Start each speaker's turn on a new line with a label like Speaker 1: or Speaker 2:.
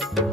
Speaker 1: you